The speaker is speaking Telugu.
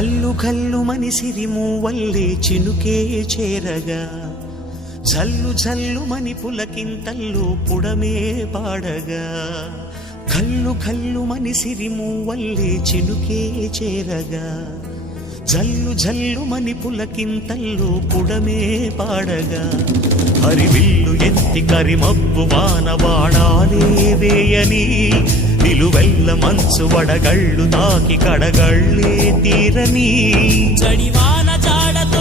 కల్లు కల్లు మనిసిరి మూవల్లే చినుకే చేరగా జల్లు జల్లు మని పులకింతల్లు పుడమే పాడగా కల్లు కల్లు మనిసిరి మూవల్లే చినుకే చేరగా జల్లు జల్లు మని పులకింతల్లు పుడమే పాడగా హరివిల్లు ఎత్తి కరిమబ్బు వానవాడాలే వేయని నిలువెల్ల మంచు వడగళ్ళు తాకి కడగళ్ళే తీరని చడివాన జాడతో